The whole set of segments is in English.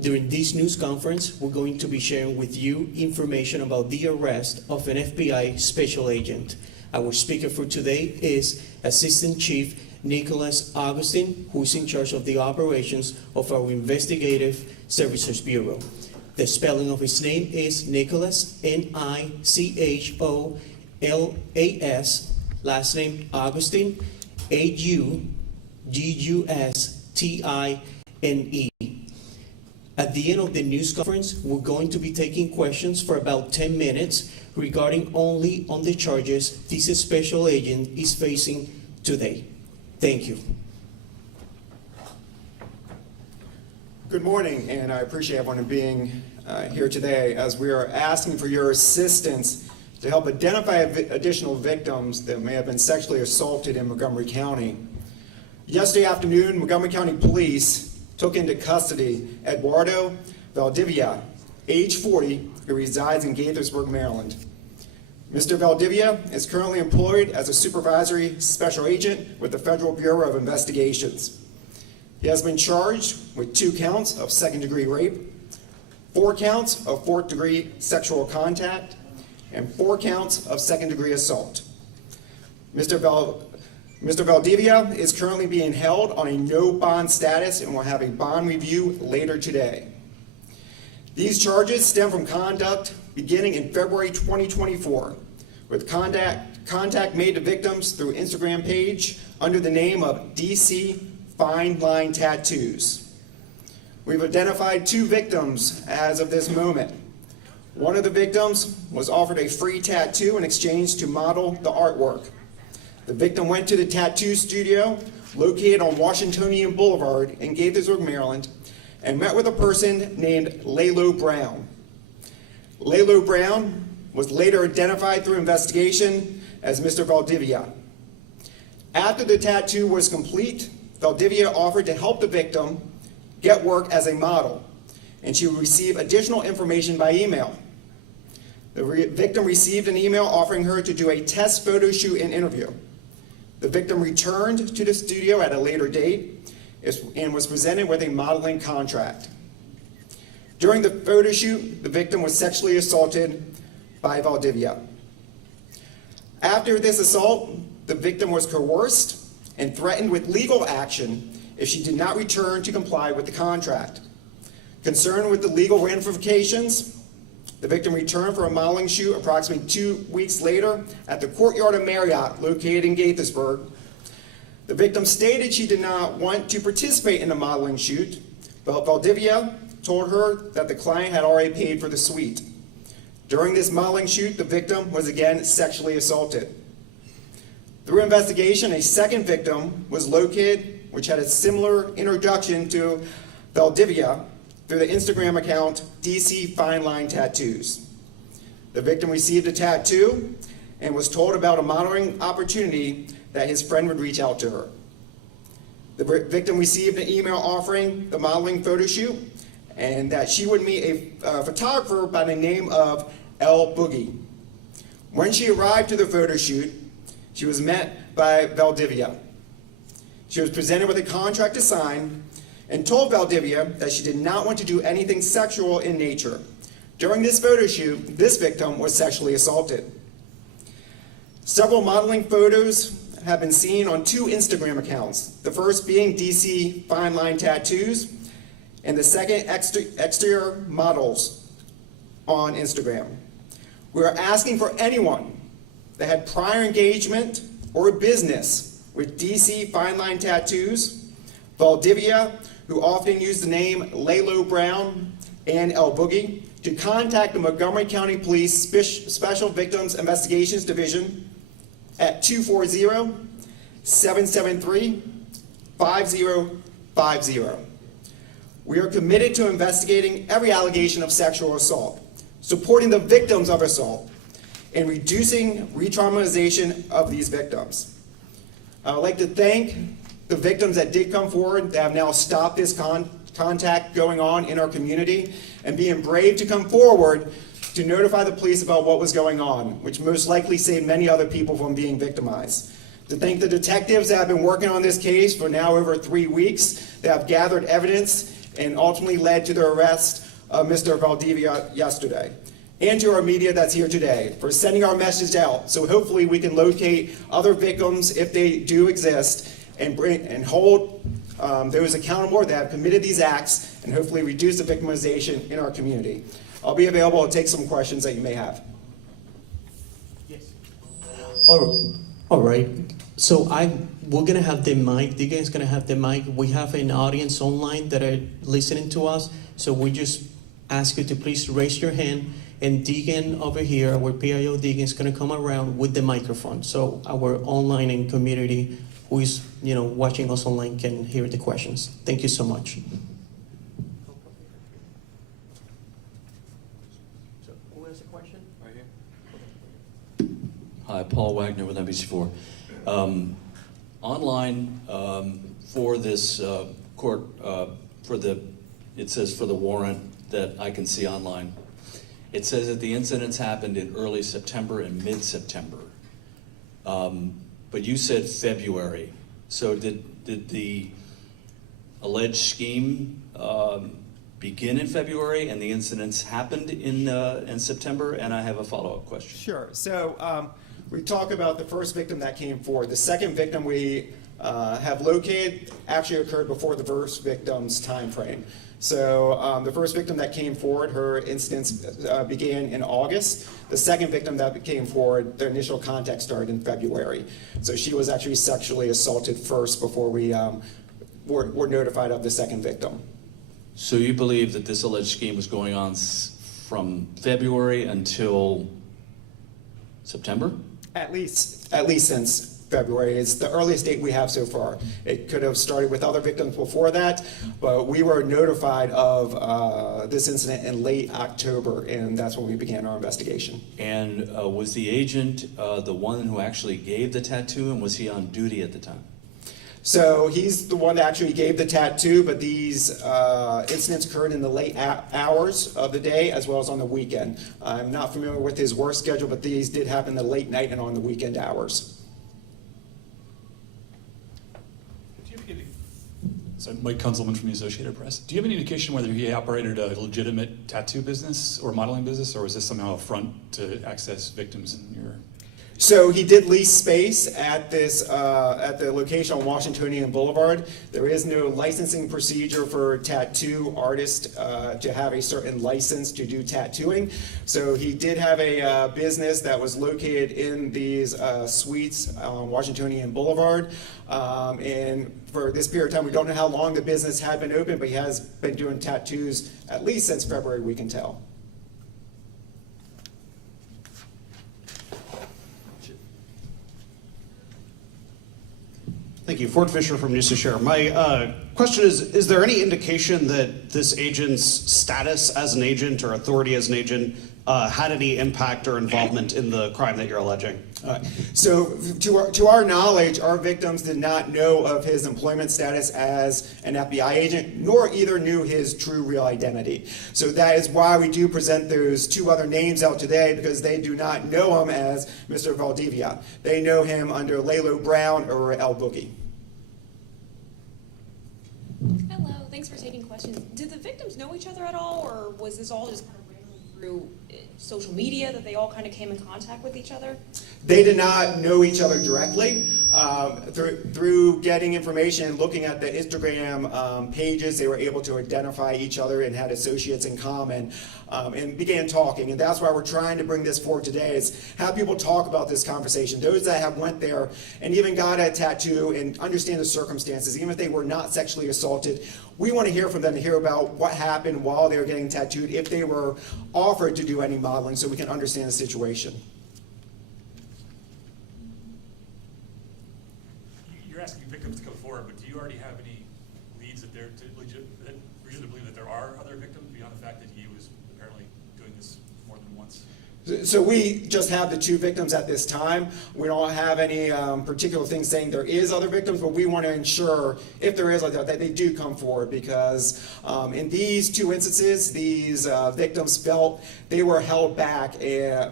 During this news conference, we're going to be sharing with you information about the arrest of an FBI special agent. Our speaker for today is Assistant Chief Nicholas Augustine, who is in charge of the operations of our Investigative Services Bureau. The spelling of his name is Nicholas, Nicholas, last name Augustine, Augustine. At the end of the news conference, we're going to be taking questions for about 10 minutes regarding only on the charges this special agent is facing today. Thank you. Good morning, and I appreciate everyone being here today as we are asking for your assistance to help identify additional victims that may have been sexually assaulted in Montgomery County. Yesterday afternoon, Montgomery County Police took into custody Eduardo Valdivia, age 40, who resides in Gaithersburg, Maryland. Mr. Valdivia is currently employed as a supervisory special agent with the Federal Bureau of Investigations. He has been charged with 2 counts of second-degree rape, 4 counts of fourth-degree sexual contact, and 4 counts of second-degree assault. Mr. Valdivia is currently being held on a no-bond status and will have a bond review later today. These charges stem from conduct beginning in February 2024, with contact made to victims through Instagram page under the name of DC Fine Line Tattoos. We've identified 2 victims as of this moment. One of the victims was offered a free tattoo in exchange to model the artwork. The victim went to the tattoo studio located on Washingtonian Boulevard in Gaithersburg, Maryland, and met with a person named Lalo Brown. Lalo Brown was later identified through investigation as Mr. Valdivia. After the tattoo was complete, Valdivia offered to help the victim get work as a model, and she would receive additional information by email. The victim received an email offering her to do a test photo shoot and interview. The victim returned to the studio at a later date and was presented with a modeling contract. During the photo shoot, the victim was sexually assaulted by Valdivia. After this assault, the victim was coerced and threatened with legal action if she did not return to comply with the contract. Concerned with the legal ramifications, the victim returned for a modeling shoot approximately 2 weeks later at the Courtyard of Marriott located in Gaithersburg. The victim stated she did not want to participate in the modeling shoot, but Valdivia told her that the client had already paid for the suite. During this modeling shoot, the victim was again sexually assaulted. Through investigation, a second victim was located, which had a similar introduction to Valdivia through the Instagram account DC Fine Line Tattoos. The victim received a tattoo and was told about a modeling opportunity that his friend would reach out to her. The victim received an email offering the modeling photo shoot and that she would meet a photographer by the name of L. Boogie. When she arrived to the photo shoot, she was met by Valdivia. She was presented with a contract to sign and told Valdivia that she did not want to do anything sexual in nature. During this photo shoot, this victim was sexually assaulted. Several modeling photos have been seen on 2 Instagram accounts, the first being DC Fine Line Tattoos, and the second exterior models on Instagram. We are asking for anyone that had prior engagement or business with DC Fine Line Tattoos, Valdivia, who often used the name Lalo Brown and El Boogie, to contact the Montgomery County Police Special Victims Investigations Division at 240-773-5050. We are committed to investigating every allegation of sexual assault, supporting the victims of assault, and reducing re-traumatization of these victims. I would like to thank the victims that did come forward that have now stopped this contact going on in our community and being brave to come forward to notify the police about what was going on, which most likely saved many other people from being victimized. To thank the detectives that have been working on this case for now over 3 weeks, that have gathered evidence and ultimately led to the arrest of Mr. Valdivia yesterday. And to our media that's here today for sending our message out. So hopefully we can locate other victims if they do exist and hold those accountable that have committed these acts and hopefully reduce the victimization in our community. I'll be available to take some questions that you may have. Yes. All right. So we're gonna have the mic. Deegan's gonna have the mic. We have an audience online that are listening to us. So we just ask you to please raise your hand. And Deegan over here, our PIO Deegan, is gonna come around with the microphone. So our online and community who is watching us online can hear the questions. Thank you so much. So who has a question? Right here. Hi, Paul Wagner with NBC4. Online for this court, it says for the warrant that I can see online, it says that the incidents happened in early September and mid-September. But you said February. So did the alleged scheme begin in February and the incidents happened in September? And I have a follow-up question. Sure. So we talk about the first victim that came forward. The second victim we have located actually occurred before the first victim's time frame. So the first victim that came forward, her incidents began in August. The second victim that came forward, their initial contact started in February. So she was actually sexually assaulted first before we were notified of the second victim. So you believe that this alleged scheme was going on from February until September? At least since February. It's the earliest date we have so far. It could have started with other victims before that, but we were notified of this incident in late October, and that's when we began our investigation. And was the agent the one who actually gave the tattoo, and was he on duty at the time? So he's the one that actually gave the tattoo, but these incidents occurred in the late hours of the day as well as on the weekend. I'm not familiar with his work schedule, but these did happen the late night and on the weekend hours. So Mike Kunzelman from the Associated Press. Do you have any indication whether he operated a legitimate tattoo business or modeling business, or was this somehow a front to access victims in your... So he did lease space at this at the location on Washingtonian Boulevard. There is no licensing procedure for a tattoo artist to have a certain license to do tattooing. So he did have a business that was located in these suites on Washingtonian Boulevard. And for this period of time, we don't know how long the business had been open, but he has been doing tattoos at least since February, we can tell. Thank you. Ford Fisher from News to Share. My question is there any indication that this agent's status as an agent or authority as an agent had any impact or involvement in the crime that you're alleging? So to our knowledge, our victims did not know of his employment status as an FBI agent, nor either knew his true real identity. So that is why we do present those two other names out today, because they do not know him as Mr. Valdivia. They know him under Lalo Brown or El Boogie. Hello, thanks for taking questions. Did the victims know each other at all, or was this all just kind of randomly through social media that they all kind of came in contact with each other? They did not know each other directly. Through getting information, looking at the Instagram pages, they were able to identify each other and had associates in common, and began talking. And that's why we're trying to bring this forward today, is have people talk about this conversation. Those that have went there and even got a tattoo and understand the circumstances, even if they were not sexually assaulted, we want to hear from them, to hear about what happened while they were getting tattooed, if they were offered to do any modeling, so we can understand the situation. You're asking victims to come forward, but do you already have any leads that they're reason to believe that there are other victims beyond the fact that he was apparently doing this more than once? So we just have the two victims at this time. We don't have any particular things saying there is other victims, but we want to ensure, if there is, that they do come forward, because in these two instances, these victims felt they were held back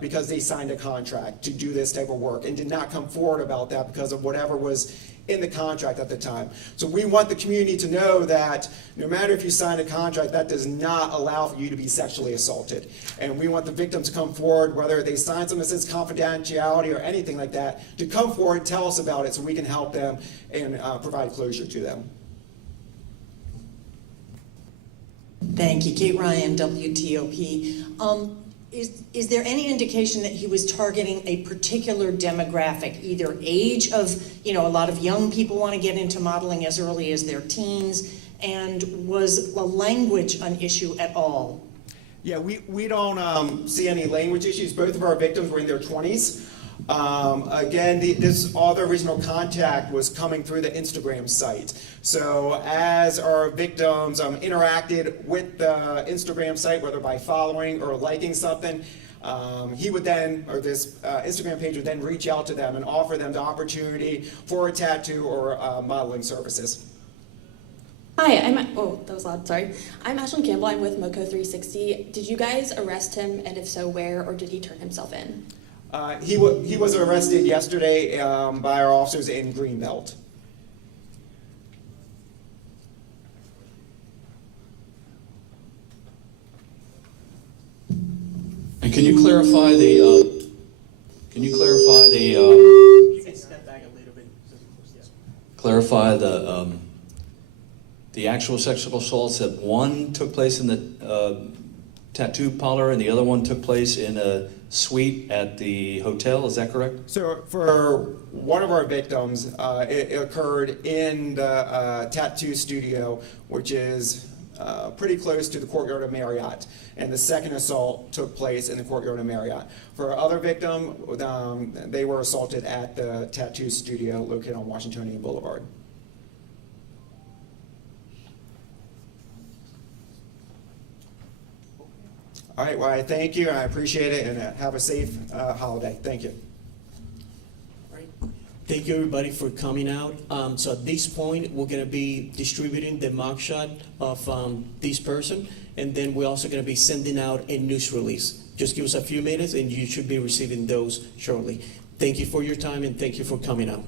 because they signed a contract to do this type of work and did not come forward about that because of whatever was in the contract at the time. So we want the community to know that no matter if you sign a contract, that does not allow for you to be sexually assaulted. And we want the victims to come forward, whether they sign something that says confidentiality or anything like that, to come forward and tell us about it so we can help them and provide closure to them. Thank you. Kate Ryan, WTOP. Is there any indication that he was targeting a particular demographic, either age of, a lot of young people want to get into modeling as early as their teens, and was language an issue at all? Yeah, we don't see any language issues. Both of our victims were in their 20s. Again, all the original contact was coming through the Instagram site. So as our victims interacted with the Instagram site, whether by following or liking something, he would then, or this Instagram page would then reach out to them and offer them the opportunity for a tattoo or modeling services. Hi, that was loud, sorry. I'm Ashlyn Campbell, I'm with Moco 360. Did you guys arrest him, and if so, where, or did he turn himself in? He was arrested yesterday by our officers in Greenbelt. And can you clarify the, Step back a little bit. clarify the actual sexual assaults, that one took place in the tattoo parlor and the other one took place in a suite at the hotel, is that correct? So for one of our victims, it occurred in the tattoo studio, which is pretty close to the courtyard of Marriott. And the second assault took place in the courtyard of Marriott. For our other victim, they were assaulted at the tattoo studio located on Washingtonian Boulevard. All right, well, I thank you, and I appreciate it, and have a safe holiday. Thank you. Thank you, everybody, for coming out. So at this point, we're going to be distributing the mugshot of this person, and then we're also going to be sending out a news release. Just give us a few minutes, and you should be receiving those shortly. Thank you for your time, and thank you for coming out.